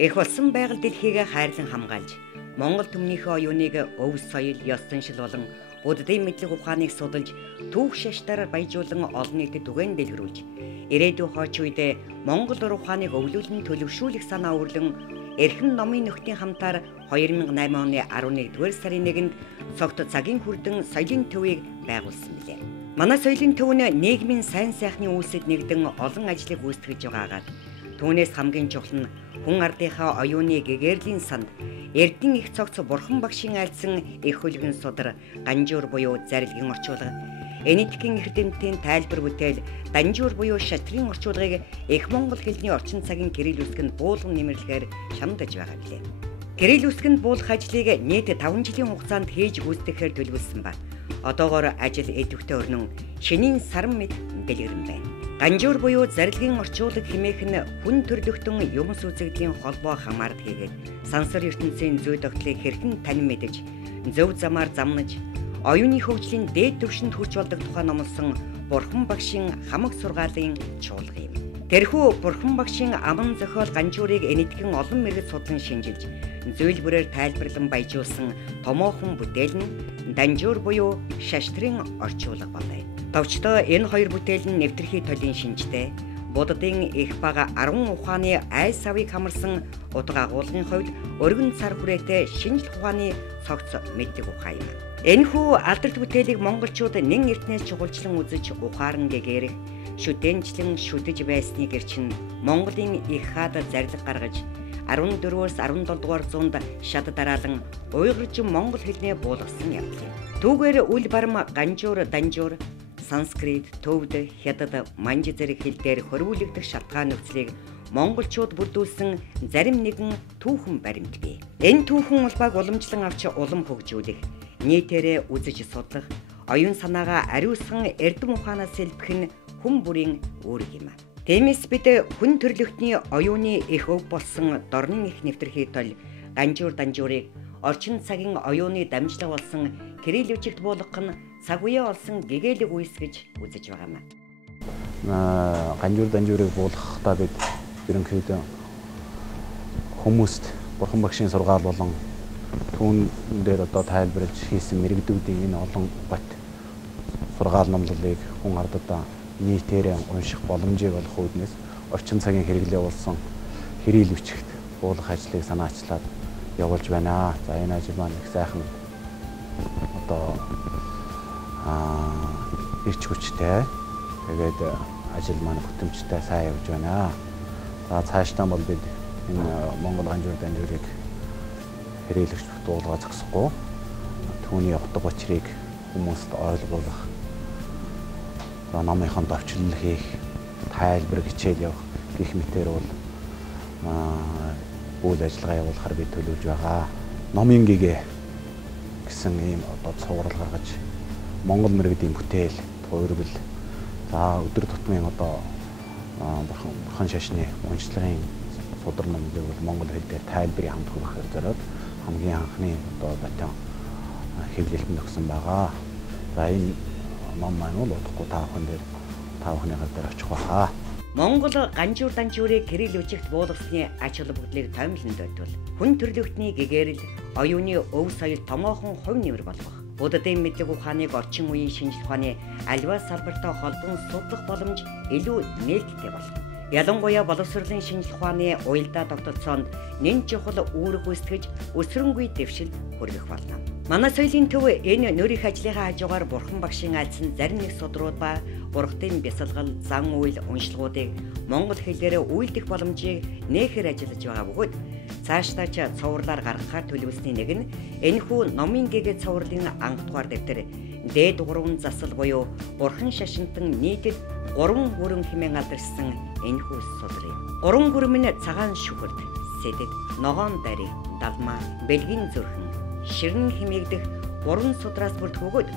Эх болсон байгаль дэлхийг хайрлан хамгаалж, Монгол түмнийхээ оюуныг өв соёл, ёс заншил болон буддын мэдлэг ухааныг судалж, түүх шаштаар баяжуулан олон нийтэд түгээн дэлгэрүүлж, ирээдүйн хойч үед Монгол ур ухааныг өвлүүлэн төлөвшүүлэх санаа өвлөн эрхэм номын нөхдийн хамтаар 2008 оны 11-р сарын 1-нд цогт цагийн хүрдэн соёлын төвийг байгуулсан билээ. Манай соёлын төв нь нийгмийн сайн сайхны үйлсэд нэгдэн олон ажлыг гүйцэтгэж байгаагаад түүнээс хамгийн чухал нь хүн ардынхаа оюуны гэгэрлийн санд Эрдэнэ их цогц бурхан багшийн айлдсан их хөлгөн судар ганжуур буюу зарилгын орчуулга, энэтхгийн эрдэмтдийн тайлбар бүтээл данжуур буюу шатрын орчуулгыг их монгол хэлний орчин цагийн кирилл үсгэнд буулган нэмэрлэхээр шамдаж байгаа билээ. Кирилл үсгэнд буулгах ажлыг нийт 5 жилийн хугацаанд хийж гүйцэтгэхээр төлөвлөсөн ба одоогоор ажил идэвхтэй өрнөн шинийн саран мэд дэлгэрэн байна. Ганжуур буюу зарилгын орчуулга хэмээх нь хүн төрлөختөн юмс үзэгдлийн холбоо хамаард хийгээд сансар ертөнцийн зүй тогтлыг хэрхэн танин мэдэж, зөв замаар замнаж, оюуны хөгжлийн дээд түвшинд хүрч болдог тухай номлосон бурхан багшийн хамаг сургаалын чуулга юм. Тэрхүү бурхан багшийн аман зохиол ганжуурыг энэтхэн олон мэргэд судлан шинжилж, зөвлбөрөөр тайлбарлан баяжуулсан томоохон бүтээл нь данжуур буюу шаштрын орчуулга болов. Товчдоо энэ хоёр бүтээл нь нэвтрхий толын шинжтэй, буддын их бага 10 ухааны ай савыг хамарсан утга агуулгын хувьд өргөн цар хүрээтэй шинжлэх ухааны цогц мэдлэг ухаан юм. Энэхүү алдарт бүтээлийг монголчууд нэн эртнээс чухалчлан үзэж ухаан гэгэрэх, шүтэнчлэн шүтэж байсны гэрчин Монголын их хаад зарлиг гаргаж 14-өөс 17 дугаар зуунд шат дараалан уйгурж монгол хэлнээ буулгасан явдал. Түүгээр үл барм ганжуур, данжуур, санскрит, төвд, хятад, манж зэрэг хэл дээр хөрвүүлэгдэх шалтгаан нөхцөлийг монголчууд бүрдүүлсэн зарим нэгэн түүхэн баримт бий. Энэ түүхэн улбааг уламжлан авч улам хөгжүүлэх, нийтээрээ үзэж судлах, оюун санаагаа ариусган эрдэм ухаанаас сэлбэх нь хүн бүрийн үүрэг юм. Тиймээс бид хүн төрлөختний оюуны их өв болсон дорнын их нэвтрхий тол ганжуур данжуурыг орчин цагийн оюуны дамжлага болсон кирилл үжигт буулгах нь цаг үеэ олсон гэгээлэг үйлс гэж үзэж байгаа юм. Ганжуур данжуурыг буулгахдаа бид ерөнхийдөө хүмүүст бурхан багшийн сургаал болон түүн дээр одоо тайлбарлаж хийсэн мэрэгдүүдийн энэ олон бат сургаал номлолыг хүн ардаа нийтээрээ унших боломжийг олох үүднээс орчин цагийн хэрэглээ болсон кирилл үжигт буулгах ажлыг санаачлаад явуулж байна. За энэ ажил маань их сайхан одоо ирч хүчтэй. Тэгээд ажил маань бүтэмжтэй сайн явж байна. За цаашдаа бол бид энэ Монгол ганжуур данжуурыг хэрэглэгч буулгаа зогсохгүй түүний утга учирыг хүмүүст ойлгуулах, номынхон товчлол хийх, тайлбар хичээл явах гэх мэтээр бол үйл ажиллагаа явуулахар бид төлөвлөж байгаа. Номын гэгээ гэсэн ийм одоо цуврал гаргаж Монгол мэргэдийн бүтээл, туйргал, за өдөр тутмын одоо бурхан шашны уншлагын судар номлыг бол монгол хэл дээр тайлбарыг хамт хүргэхээр зориод хамгийн анхны одоо батон хэвлэлтэнд өгсөн байгаа. За энэ ном маань бол удахгүй та бүхний дээр очих баха. Монгол ганжуур данжуурыг кирилл үжигт буулгасны ач холбогдлыг томилон дойтвол хүн төрлөختний гэгэрэл оюуны өв соёл томоохон хувь нэмэр болгох, буддын мэдлэг ухааныг орчин үеийн шинжлэх ухааны аливаа салбартай холбон судлах боломж илүү нээлттэй болно. Ялангуяа боловсролын шинжлэх ухааны уялдаа тогтолцоонд нэн чухал үүрэг гүйцэтгэж өсрөнгүй дэвшил хүргэх болно. Манай соёлын төв энэ нөрийнх ажлынхаа хажуугаар бурхан багшийн айлдсан зарим нэг судрууд ба ургатын бясалгал, зан үйл, уншлагуудыг монгол хэлээр үйлдэх боломжийг нээхээр ажиллаж байгаа бөгөөд цаашдаа ч цувралаар гаргахаар төлөвлөсний нэг нь энэхүү номын гэгээ цувралын анх дугаар дэвтэр дээд 3 засал буюу бурхан шашинтан нийтэд 3 бүрэн хэмээн алдаршсан энэхүү судар юм. 3 бүрэн нь цагаан шүхэрд, сэдэд, ногоон дари, далмаа, бэлгийн зүрхэн, ширэн хэмээгдэх 3 судраас бүрдэх бөгөөд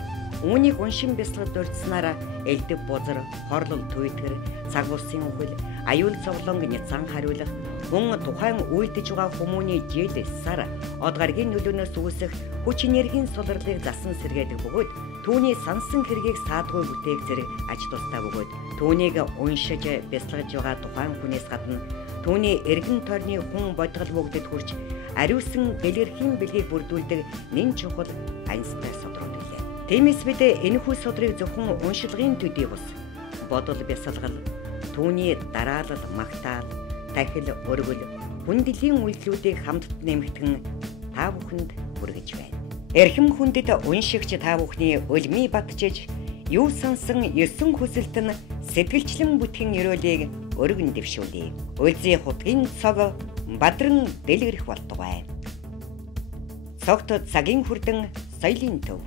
үүнийг уншин бясалгад дурдсанаар элдэв бузар, хорлол түйтгэр, цаг бусын үхэл, аюул зовлонг няцан хариулах, хүн тухайн үйлдэж байгаа хүмүүний жил, сар, од гаргийн нөлөөнөөс үүсэх хүч энергийн сулралыг засан сэргээдэг бөгөөд түүний сансан хэргийг саадгүй бүтээх зэрэг аж тустай бөгөөд түүнийг уншиж бясалгаж байгаа тухайн хүнээс гадна Түүний эргэн тойрны хүн бодгол бүгдэд хүрч ариусан дэлгэрхийн бэлгийг бүрдүүлдэг нэн чухал Айнстай содрууд билээ. Тиймээс бид энэхүү содрыг зөвхөн уншилгын төдий бус бодол бясалгал, түүний дараалал, магтаал, дахил, өргөл, хүндэлийн үйлдэлүүдийг хамтд нэмэгдэн та бүхэнд хүргэж байна. Эрхэм хүндэт уншигч та бүхний өлмий батжиж, юу сансан 9 хүсэлт нь сэтгэлчлэн бүтхэн өрөөлийг өргөн дэвшүүлье. Үлзий хутгийн цог бадран дэлгэрэх болтугай. Цогт цагийн хүрдэн соёлын төв.